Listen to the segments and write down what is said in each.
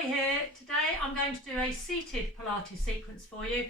Sally here. Today I'm going to do a seated Pilates sequence for you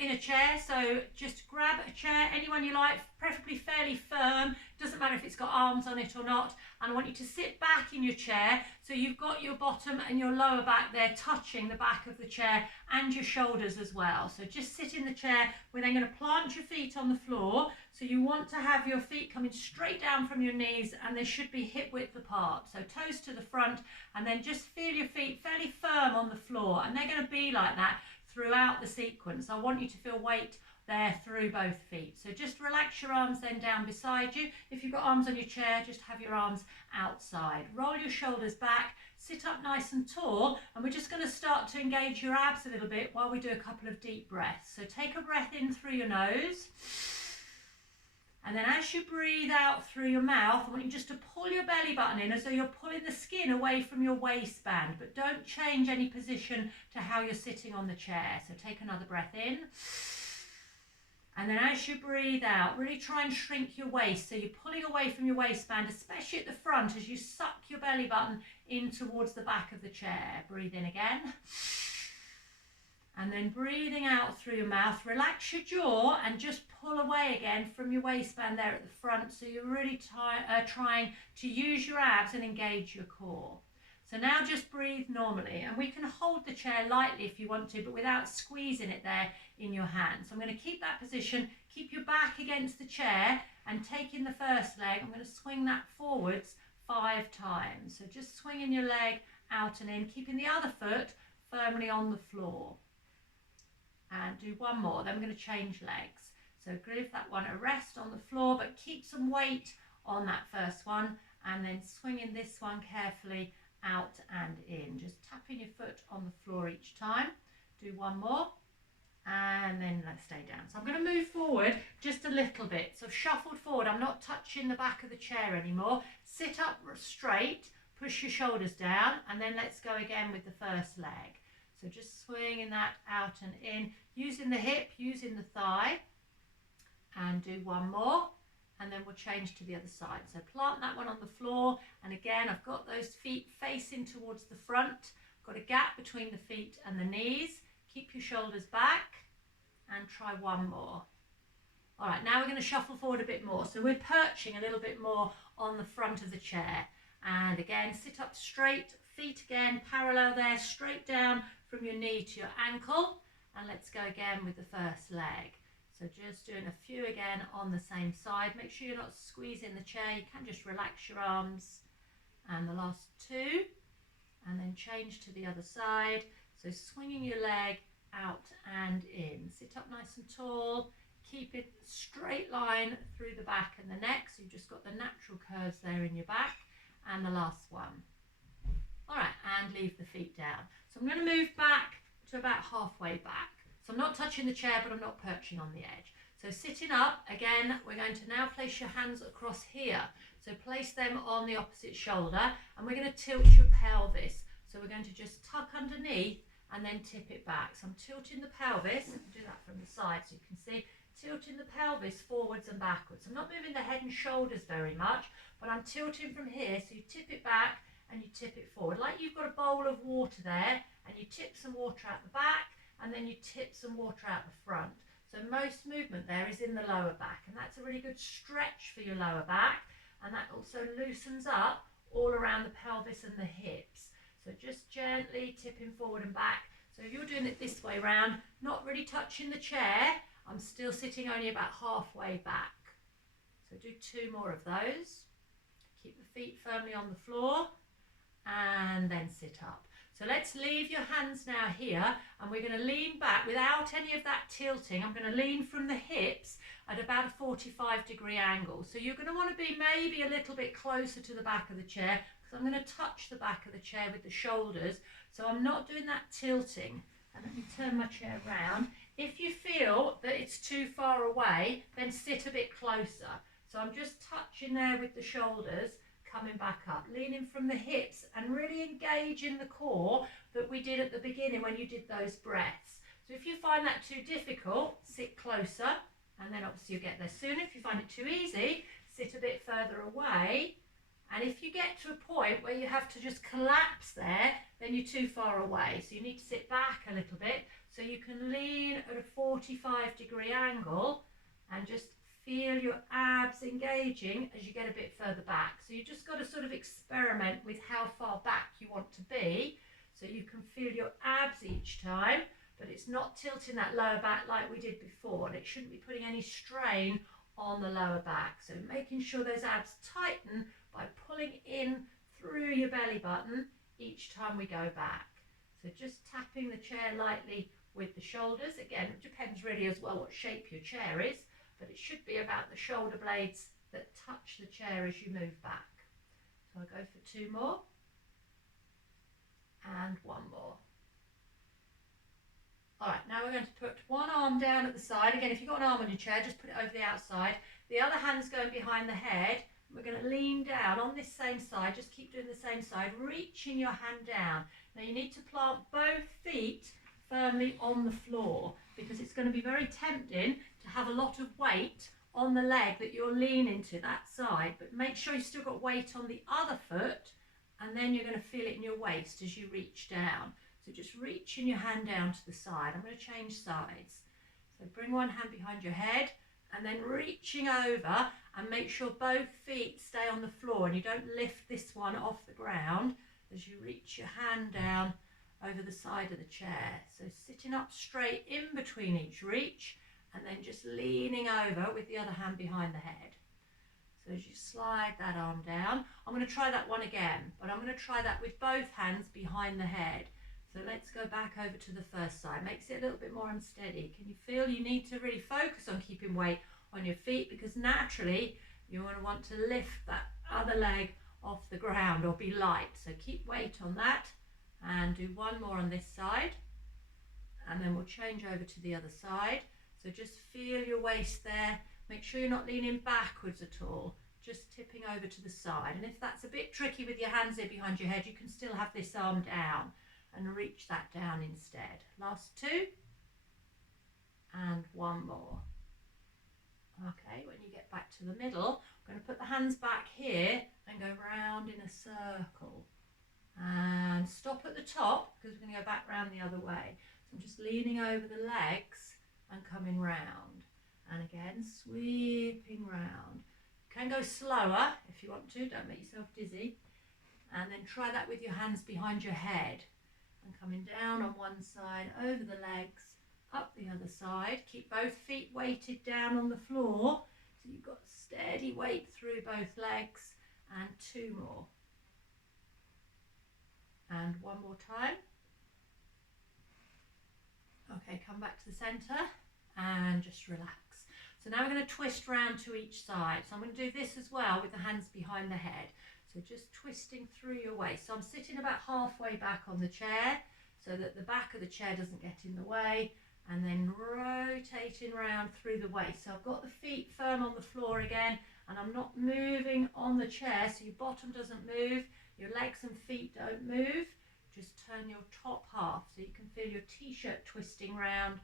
in a chair. So just grab a chair, anyone you like, preferably fairly firm. Doesn't matter if it's got arms on it or not. And I want you to sit back in your chair so you've got your bottom and your lower back there touching the back of the chair and your shoulders as well. So just sit in the chair. We're then going to plant your feet on the floor. So you want to have your feet coming straight down from your knees and they should be hip width apart. So toes to the front, and then just feel your feet fairly firm on the floor, and they're going to be like that throughout the sequence. I want you to feel weight there through both feet. So just relax your arms then down beside you. If you've got arms on your chair, just have your arms outside. Roll your shoulders back, sit up nice and tall, and we're just going to start to engage your abs a little bit while we do a couple of deep breaths. So take a breath in through your nose. And then as you breathe out through your mouth, I want you just to pull your belly button in as though you're pulling the skin away from your waistband, but don't change any position to how you're sitting on the chair. So take another breath in. And then as you breathe out, really try and shrink your waist. So you're pulling away from your waistband, especially at the front as you suck your belly button in towards the back of the chair. Breathe in again. And then breathing out through your mouth, relax your jaw and just pull away again from your waistband there at the front. So you're really trying to use your abs and engage your core. So now just breathe normally, and we can hold the chair lightly if you want to, but without squeezing it there in your hands. So I'm going to keep that position, keep your back against the chair, and taking the first leg, I'm going to swing that forwards 5 times. So just swinging your leg out and in, keeping the other foot firmly on the floor. And do one more, then we're going to change legs. So give that one a rest on the floor, but keep some weight on that first one, and then swinging this one carefully out and in. Just tapping your foot on the floor each time. Do one more, and then let's stay down. So I'm going to move forward just a little bit. So shuffled forward, I'm not touching the back of the chair anymore. Sit up straight, push your shoulders down, and then let's go again with the first leg. So just swinging that out and in, using the hip, using the thigh, and do one more, and then we'll change to the other side. So plant that one on the floor, and again, I've got those feet facing towards the front, got a gap between the feet and the knees. Keep your shoulders back, and try one more. All right, now we're going to shuffle forward a bit more. So we're perching a little bit more on the front of the chair. And again, sit up straight, feet again, parallel there, straight down from your knee to your ankle. And let's go again with the first leg. So just doing a few again on the same side. Make sure you're not squeezing the chair. You can just relax your arms. And the last 2. And then change to the other side. So swinging your leg out and in. Sit up nice and tall. Keep it straight line through the back and the neck. So you've just got the natural curves there in your back. And the last one. All right, and leave the feet down. So I'm going to move back to about halfway back. So I'm not touching the chair, but I'm not perching on the edge. So sitting up, again, we're going to now place your hands across here. So place them on the opposite shoulder, and we're going to tilt your pelvis. So we're going to just tuck underneath and then tip it back. So I'm tilting the pelvis, I can do that from the side so you can see, tilting the pelvis forwards and backwards. I'm not moving the head and shoulders very much, but I'm tilting from here, so you tip it back and you tip it forward, like you've got a bowl of water there, and you tip some water out the back, and then you tip some water out the front. So most movement there is in the lower back, and that's a really good stretch for your lower back, and that also loosens up all around the pelvis and the hips. So just gently tipping forward and back. So if you're doing it this way round, not really touching the chair, I'm still sitting only about halfway back. So do 2 more of those. Keep the feet firmly on the floor, and then sit up. So let's leave your hands now here, and we're going to lean back without any of that tilting. I'm going to lean from the hips at about a 45-degree angle. So you're going to want to be maybe a little bit closer to the back of the chair, because I'm going to touch the back of the chair with the shoulders. So I'm not doing that tilting. And let me turn my chair around. If you feel that it's too far away, then sit a bit closer. So I'm just touching there with the shoulders, coming back up, leaning from the hips and really engaging the core that we did at the beginning when you did those breaths. So if you find that too difficult, sit closer, and then obviously you'll get there sooner. If you find it too easy, sit a bit further away And if you get to a point where you have to just collapse there, then you're too far away. So you need to sit back a little bit so you can lean at a 45-degree angle and just feel your abs engaging as you get a bit further back. So you just got to sort of experiment with how far back you want to be so you can feel your abs each time, but it's not tilting that lower back like we did before, and it shouldn't be putting any strain on the lower back. So making sure those abs tighten by pulling in through your belly button each time we go back. So just tapping the chair lightly with the shoulders. Again, it depends really as well what shape your chair is, but it should be about the shoulder blades that touch the chair as you move back. So I'll go for 2 more and 1 more. All right, now we're going to put one arm down at the side. Again, if you've got an arm on your chair, just put it over the outside. The other hand's going behind the head. We're going to lean down on this same side. Just keep doing the same side, reaching your hand down. Now you need to plant both feet firmly on the floor because it's going to be very tempting to have a lot of weight on the leg that you're leaning to that side, but make sure you've still got weight on the other foot, and then you're going to feel it in your waist as you reach down. So just reaching your hand down to the side. I'm going to change sides. So bring one hand behind your head and then reaching over, and make sure both feet stay on the floor and you don't lift this one off the ground as you reach your hand down over the side of the chair. So sitting up straight in between each reach and then just leaning over with the other hand behind the head. So as you slide that arm down, I'm going to try that one again, but I'm going to try that with both hands behind the head. So let's go back over to the first side. Makes it a little bit more unsteady. Can you feel you need to really focus on keeping weight on your feet, because naturally you want to lift that other leg off the ground or be light. So keep weight on that and do one more on this side, and then we'll change over to the other side. So just feel your waist there. Make sure you're not leaning backwards at all, just tipping over to the side. And if that's a bit tricky with your hands here behind your head, you can still have this arm down and reach that down instead. Last 2 and 1 more. Okay, when you get back to the middle, I'm going to put the hands back here and go round in a circle. And stop at the top because we're going to go back round the other way. So I'm just leaning over the legs and coming round. And again, sweeping round. You can go slower if you want to, don't make yourself dizzy. And then try that with your hands behind your head. And coming down on one side, over the legs, up the other side. Keep both feet weighted down on the floor so you've got steady weight through both legs. And 2 more. And 1 more time. Okay, come back to the centre and just relax. So now we're going to twist round to each side. So I'm going to do this as well with the hands behind the head. So just twisting through your waist. So I'm sitting about halfway back on the chair so that the back of the chair doesn't get in the way, and then rotating round through the waist. So I've got the feet firm on the floor again, and I'm not moving on the chair, so your bottom doesn't move, your legs and feet don't move. Just turn your top half so you can feel your t-shirt twisting round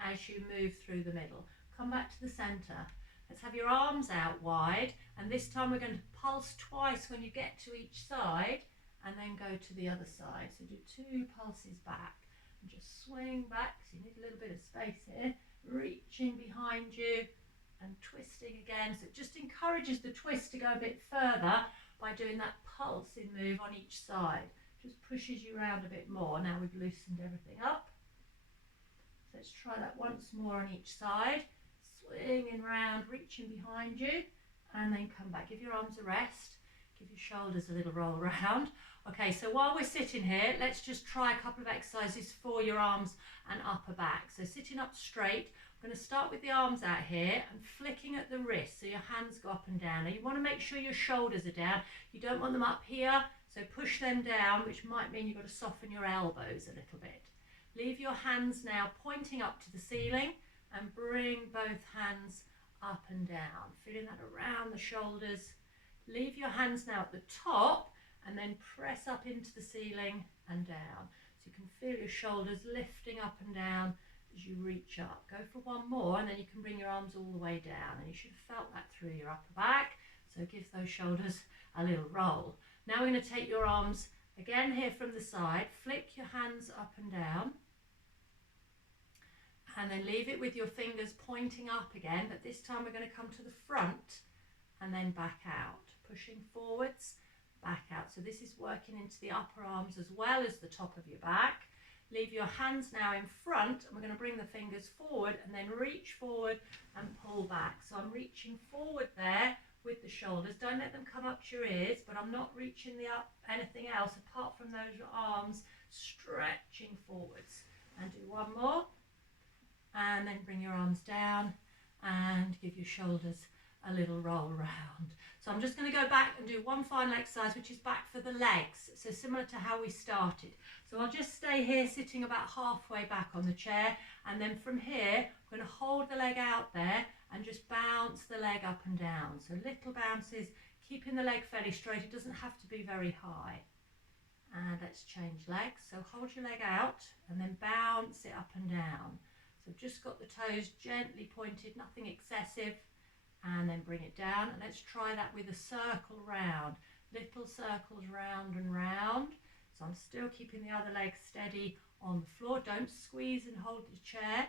as you move through the middle. Come back to the centre. Let's have your arms out wide, and this time we're going to pulse twice when you get to each side and then go to the other side. So do 2 pulses back and just swing back, so you need a little bit of space here, reaching behind you and twisting again. So it just encourages the twist to go a bit further by doing that pulsing move on each side. Just pushes you around a bit more. Now we've loosened everything up. So let's try that once more on each side. Swinging round, reaching behind you, and then come back. Give your arms a rest. Give your shoulders a little roll around. Okay, so while we're sitting here, let's just try a couple of exercises for your arms and upper back. So sitting up straight, I'm going to start with the arms out here and flicking at the wrists so your hands go up and down. Now you want to make sure your shoulders are down. You don't want them up here, so push them down, which might mean you've got to soften your elbows a little bit. Leave your hands now pointing up to the ceiling and bring both hands up and down, feeling that around the shoulders. Leave your hands now at the top and then press up into the ceiling and down. So you can feel your shoulders lifting up and down as you reach up. Go for 1 more and then you can bring your arms all the way down, and you should have felt that through your upper back. So give those shoulders a little roll. Now we're going to take your arms again here from the side, flick your hands up and down, and then leave it with your fingers pointing up again, but this time we're going to come to the front and then back out, pushing forwards, back out. So this is working into the upper arms as well as the top of your back. Leave your hands now in front, and we're going to bring the fingers forward and then reach forward and pull back. So I'm reaching forward there with the shoulders. Don't let them come up to your ears, but I'm not reaching anything else apart from those arms stretching forwards. And do one more. And then bring your arms down and give your shoulders a little roll round. So I'm just going to go back and do one final exercise, which is back for the legs. So similar to how we started. So I'll just stay here sitting about halfway back on the chair, and then from here I'm going to hold the leg out there and just bounce the leg up and down. So little bounces, keeping the leg fairly straight. It doesn't have to be very high. And let's change legs. So hold your leg out and then bounce it up and down. So I've just got the toes gently pointed, nothing excessive, and then bring it down. And let's try that with a circle round, little circles round and round. So I'm still keeping the other leg steady on the floor. Don't squeeze and hold the chair.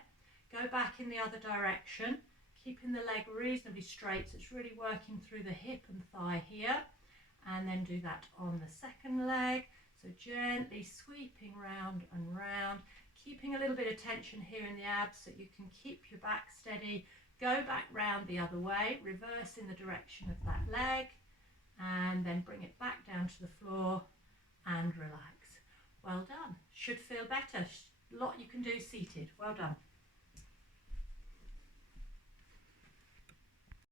Go back in the other direction, keeping the leg reasonably straight, so it's really working through the hip and thigh here. And then do that on the second leg. So gently sweeping round and round, keeping a little bit of tension here in the abs so you can keep your back steady. Go back round the other way, reverse in the direction of that leg, and then bring it back down to the floor and relax. Well done. Should feel better. A lot you can do seated. Well done.